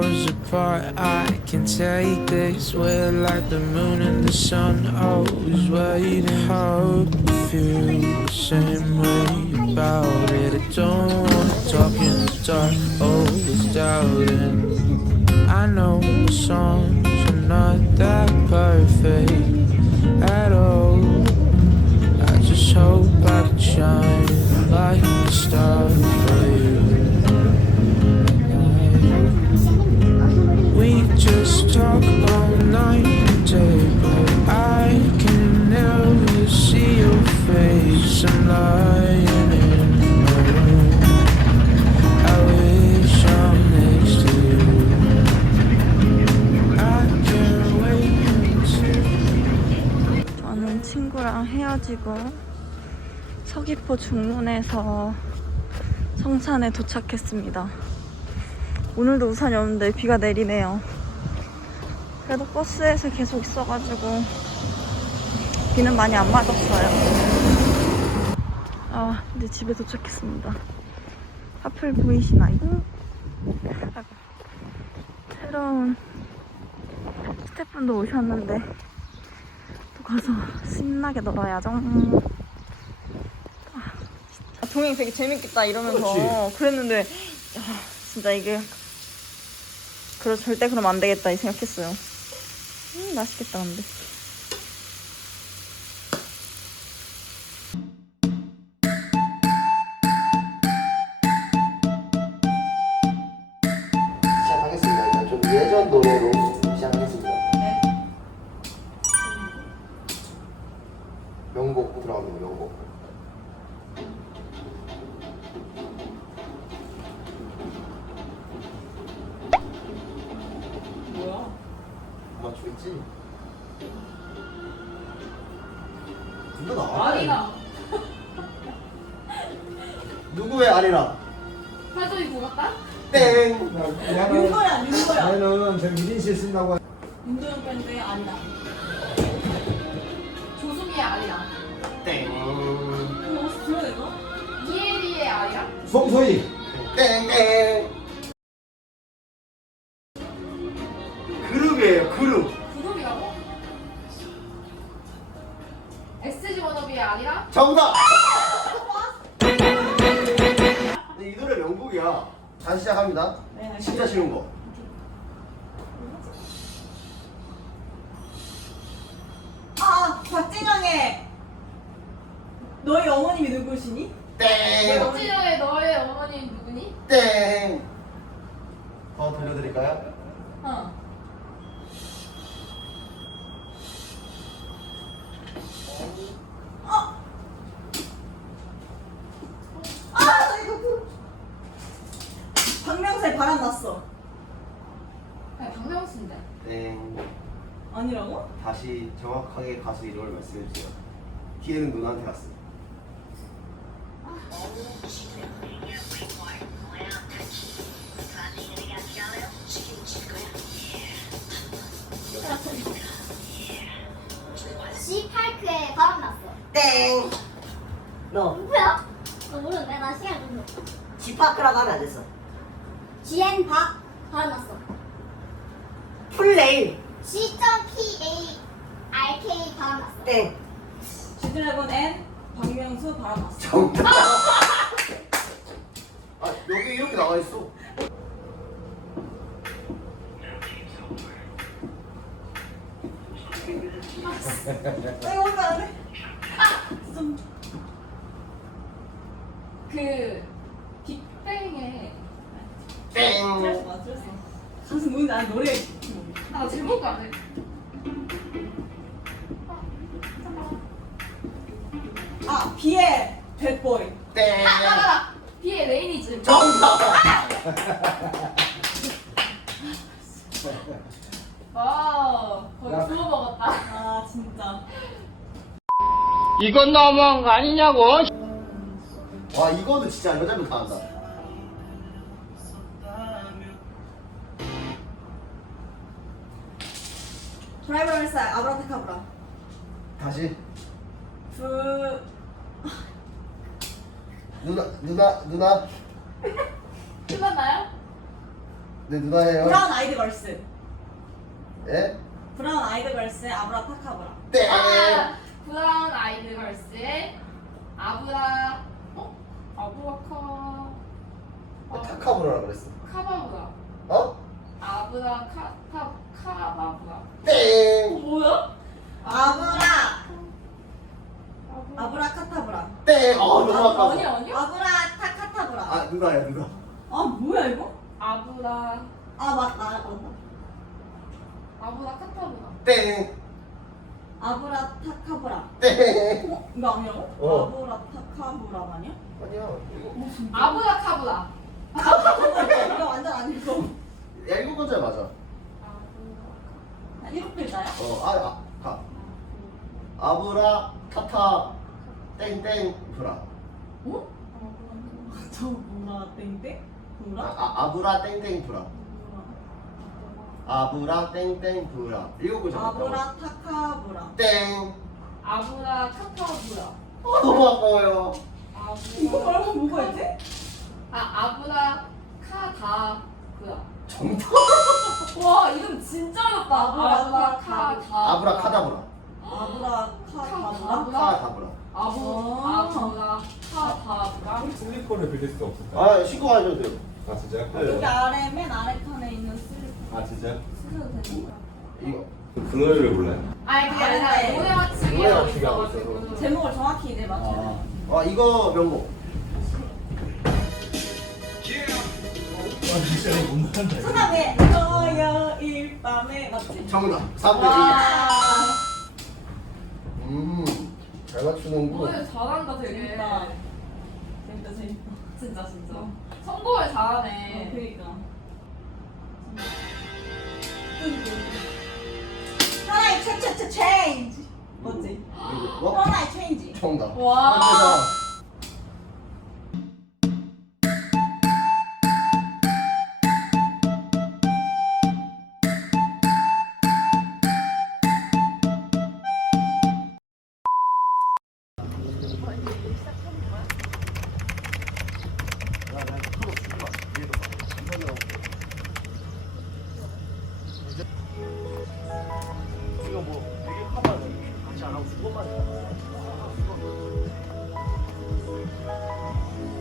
hours apart. I can take this. We're like the moon and the sun, always waiting. Hope you feel the same way about it. I don't wanna talk in the dark, always doubting. I know the songs are not that perfect at all. I just hope I can shine like a star for you. Talk all night but I can never see your face. I'm lying in my room. I wish I'm next to you. I can't wait until. 저는 친구랑 헤어지고 서귀포 중문에서 성산에 도착했습니다. 오늘도 우산이 없는데 비가 내리네요. 그래도 버스에서 계속 있어가지고 비는 많이 안 맞았어요. 아, 이제 집에 도착했습니다. 하플 보이시나요? 아이고. 새로운 스태프분도 오셨는데 또 가서 신나게 놀아야죠. 아, 진짜. 동행 되게 재밌겠다 이러면서 그랬는데 진짜 이게 그래 절대 그러면 안 되겠다 이 생각했어요. 음 맛있겠다 근데. 시작하겠습니다. 일단 좀 예전 노래로 누가 나와? 아리라. 누구의 아리라? 사전이 고맙다? 땡. 윤거야 윤거야. 나는 저 미린 씨 쓴다고 윤도현 밴드의 아니다. 조수미의 아리랑 땡. 이거 혹시 들어야 되나? 이혜리의 아리랑 송소희 땡. 땡. 너희 어머님이 누구시니? 땡! 박진영의 너의 어머니 누구니? 땡! 더 돌려드릴까요? 어. 어. 아, 아니라고? 다시 정확하게 가수 이름을 말씀해주세요. 기회는 누나한테 갔어요. 땡. 네. 너 누구야? 나 모르는데 나 시간 좀 줘. 지파크라고 하면 안 됐어. GN 박 바람 났어. 풀레일. C.PARK 바람 났어. 땡. 지드래곤 N 박명수 바람 왔어. 정답. 아 여기 이렇게 나와 있어. 나 이거 오늘 안 돼. 좀그 빅뱅의 땡. 스트레스. 가수 누군지 난 노래. 아 제목이 안 돼. 아 비의 배보이. 땡. 알아 비의 레 정답. 와 거의 야. 구워 먹었다 아 진짜. 이건 너무한 거 아니냐고. 와 이거는 진짜 여자분 다 한다. 드라이버 헬스 아브라테카브라. 다시 그 누나 누나 누나 끝났나요? 네 누나예요. 브라운 아이드 걸스. 예? 브라운 아이드 걸스의 아브라 타카브라. 땡. 아, 브라운 아이드 걸스의 아브라 어? 아브라카 아, 타카브라라 그랬어. 카바브라 어? 아브라 카타 카바브라 땡. 뭐야? 아브라. 아브라 카타브라. 땡. 어 너무 아까워. 아니 아니 아브라 타카타브라. 아 누나야 누나. 아 뭐야 이거? 아브라 아 맞다 맞다. 아브라 카타브라 땡. 아브라 타카브라. 땡. 어? 이거 아니라고? 어. 아브라 타카브라 아니야? 아니야. 이거 아브라 카브라 이거 완전 아니고. 야 일곱 번째 맞아. 아, 일곱 글자야? 어, 아, 아, 가. 아브라 카타 땡땡 브라. 어? 저 뭐라 땡땡? 아, 뭐라? 아 아브라 땡땡 브라. 아브라 땡땡 브라. 맞다. 아브라 타카브라. 땡. 아브라 카타브라 어, 너무 아까워요. 이거 아브라 말고 뭐가 있지? 아 아브라 카다브라 정답. 와 이름 진짜 어렵다 아브라 아브라 카다. 아브라 카다브라. 아브라 카타브라. 카다브라. 아브 아. 아브라 카다브라 슬리퍼를 빌릴 수 없을까? 아, 신고 가셔도 돼요. 아 진짜? 네. 여기 아래 맨 아래 칸에 있는 슬리퍼 아 진짜? 쓰셔도 되는 거야. 이거. 그 노래를 몰라요? 아니 그게 아니라 아니, 노래 맞추기 노래 하고 맞추기 하고 있어가지고 있어서. 제목을 정확히 이제 맞춰야 돼. 아, 이거 명곡. 소나무의 토요일 밤에 맞지? 정답. 3분 와. 음. 잘 맞추는군. 노래 잘한다 되게 재밌다. 재밌다 재밌다. 진짜 진짜 선곡을 어, 잘하네 그니까. 하나의 채채채 체인지. 맞지? 뭐? 하나의 체인지. 정답. 와. 이 거뭐 일이야 이거?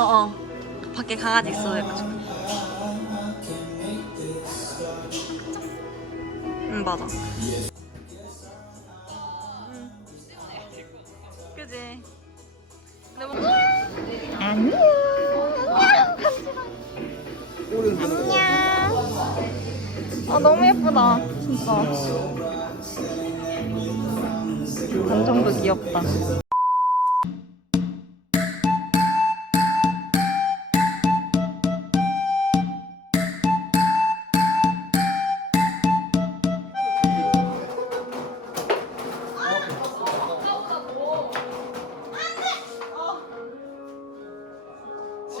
어어. 밖에 강아지 있어. 해가지고. 응 맞아. 응. 그지? 근데 뭐... 거. 아 너무 예쁘다 진짜. 감정도 귀엽다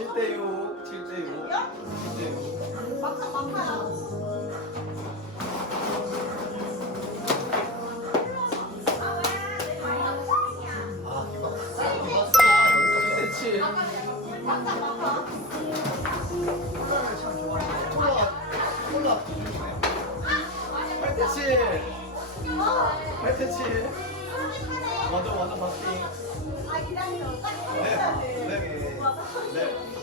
칠대 6, 7대 6. 7대 6. 막상 막하야. 아, 기박. 기박. 7대 7. 막상 막하. 콜라. 8대 7. 8대 7. 먼저 먼저 바팅. 아 기다려. 네. 네. 네.